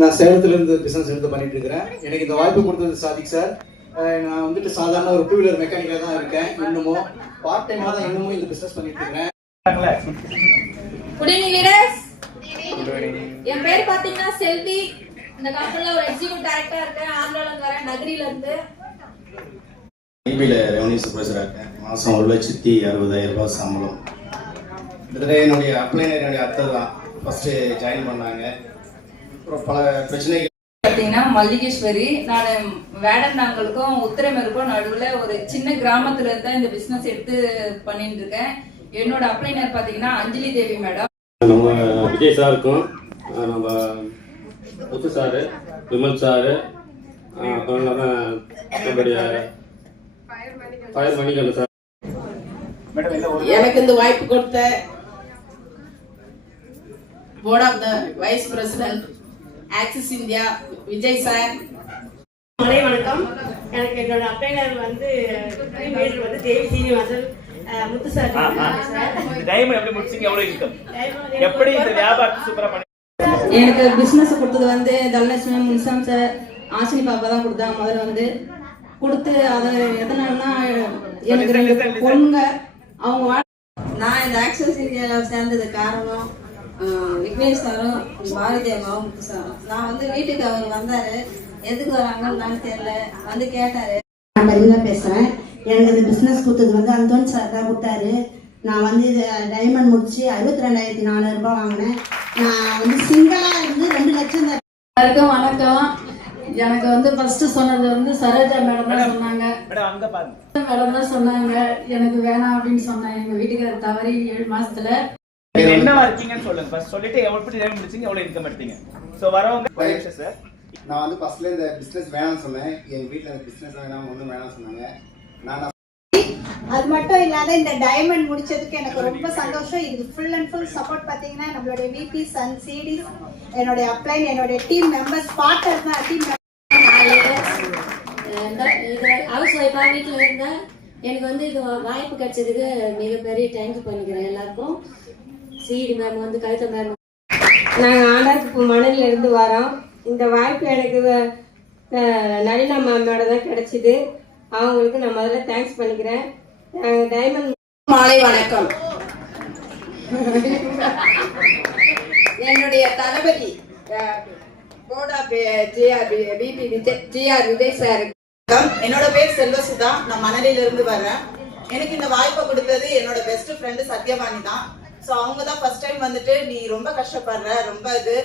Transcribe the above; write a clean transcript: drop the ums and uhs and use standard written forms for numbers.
நான் சேலத்துலேருந்து பிஸ்னஸ் எடுத்து பண்ணிட்டு இருக்கிறேன். எனக்கு இந்த வாய்ப்பு கொடுத்தது சாதிக் சார். நான் வந்துட்டு சாதாரண ஒரு 2 வீலர் மெக்கானிக்காக தான் இருக்கேன். இன்னமும் பார்ட் டைமாக தான் இன்னமும் இந்த பிஸ்னஸ் பண்ணிட்டு இருக்கிறேன். Good evening leaders. என் பேர் பாத்தீங்கன்னா செல்வி. இந்த கம்பெனில ஒரு எக்ஸிகியூட்டிவ் டைரக்டரா இருக்கேன். ஆந்திரால இருந்து வரேன், நகரில இருந்து. ஐபில ரெவன்யூ சூப்பர்வைசரா இருக்கேன். மாசம் 1,60,60,000 ரூபாய் சம்பளம். என்னுடைய அப்ளைனர் என்னுடைய அத்தை தான் ஃபர்ஸ்ட் ஜாயின் பண்ணாங்க. அப்புறம் பல பிரச்சனைகள் பாத்தீங்கன்னா மல்லிகேஸ்வரி. நான் வேடந்தாங்களுக்கும் உத்திரமேருக்கும் நடுவுல ஒரு சின்ன கிராமத்துல இருந்தா இந்த பிசினஸ் எடுத்து பண்ணிட்டு இருக்கேன். என்னோட அப்ளைனர் பாத்தீங்கன்னா அஞ்சலி தேவி மேடம். நம்ம விஜய் சாருக்கும் நம்ம முத்து சாரு, விமல் சாரு, அப்புறம் இல்லாமல் நம்மளுடைய ஃபயர் மணிகள் சார். எனக்கு இந்த வாய்ப்பு கொடுத்த board of the vice president Axis India Vijay sir. மலை வணக்கம். எனக்கு என்னோட அப்ளைனர் வந்து தேவி சீனிவாசன் முத்து சார். டைம் எப்படி முடிச்சீங்க? எவ்வளவு இன்கம்? எப்படி இந்த வியாபாரத்தை சூப்பரா பண்ணி? எனக்கு பிசினஸ் கொடுத்தது வந்து தனலட்சுமி முன்சாம் சார், ஆசினி பாப்பா தான் கொடுத்தாங்க. முதல்ல வந்து கொடுத்து அதை எதனாலன்னா எனக்கு 2 பொண்ணுங்க அவங்க. நான் இந்த ஆக்சஸ் இந்தியாவில் சேர்ந்தது காரணம் விக்னேஷ் சாரும் பாரதி அம்மாவும் முத்து சாரும். நான் வந்து வீட்டுக்கு அவர் வந்தாரு, எதுக்கு வராங்கன்னு தெரியல, வந்து கேட்டாரு. நான் பரிமளா பேசுறேன். எனக்கு இந்த பிசினஸ் கொடுத்தது வந்து அந்தோன் சார் தான் கொடுத்தாரு. நான் வந்து டைமண்ட் முடிச்சு 62,400 ரூபாய் வாங்கினேன். நான் வந்து சிங்கிளா இருந்து 2 லட்சம். எல்லாருக்கும் வணக்கம். எனக்கு வந்து ஃபர்ஸ்ட் சொன்னது வந்து சரோஜா மேடம் தான் சொன்னாங்க. மேடம் தான் சொன்னாங்க எனக்கு வேணாம் அப்படின்னு சொன்னாங்க. எங்க வீட்டுக்கு தவறி 7 மாசத்துல என்னவா இருக்கீங்கன்னு சொல்லுங்க. ஃபர்ஸ்ட் சொல்லிட்டு எப்படி டைம் முடிச்சீங்க, எவ்வளவு இன்கம் எடுத்தீங்க? சோ வரவங்க சார், நான் வந்து ஃபர்ஸ்ட்ல இந்த பிசினஸ் வேணாம்னு சொன்னேன். எங்க வீட்டுல இந்த பிசினஸ் வேணாம், ஒன்றும் வேணாம்னு சொன்னாங்க. நான் அது மட்டும் இல்லாத இந்த டைமண்ட் முடிச்சதுக்கு எனக்கு ரொம்ப சந்தோஷம். இது ஃபுல் அண்ட் ஃபுல் சப்போர்ட் பார்த்தீங்கன்னா நம்மளுடைய விபிஸ் அண்ட் சிடிஸ், என்னுடைய அப்ளைன், என்னுடைய டீம் மெம்பர்ஸ், பார்ட்னர் தான் டீம் மெம்பர்ஸ். ஹவுஸ் ஒய்ஃபா வீட்டில் இருந்தேன். எனக்கு வந்து இது வாய்ப்பு கிடைச்சதுக்கு மிகப்பெரிய தேங்க்ஸ் பண்ணிக்கிறேன் எல்லாருக்கும். சிடி மேம் வந்து கவிதா மேம். நாங்கள் ஆண்டாக்கு மணலில் இருந்து வரோம். இந்த வாய்ப்பு எனக்கு நளினா மேமோட தான் கிடைச்சிது. அவங்களுக்கு நான் முதல்ல தேங்க்ஸ் பண்ணிக்கிறேன். டைமண்ட். மாலை வணக்கம். என்னுடைய Thalapathy board of GR Vijay sir. என்னோட பேர் செல்வசுதா. நான் மணலில இருந்து வர்றேன். எனக்கு இந்த வாய்ப்பை கொடுத்தது என்னோட பெஸ்ட் ஃப்ரெண்டு சத்யவாணி தான். ஸோ அவங்க தான் ஃபர்ஸ்ட் டைம் வந்துட்டு நீ ரொம்ப கஷ்டப்படுற, ரொம்ப இது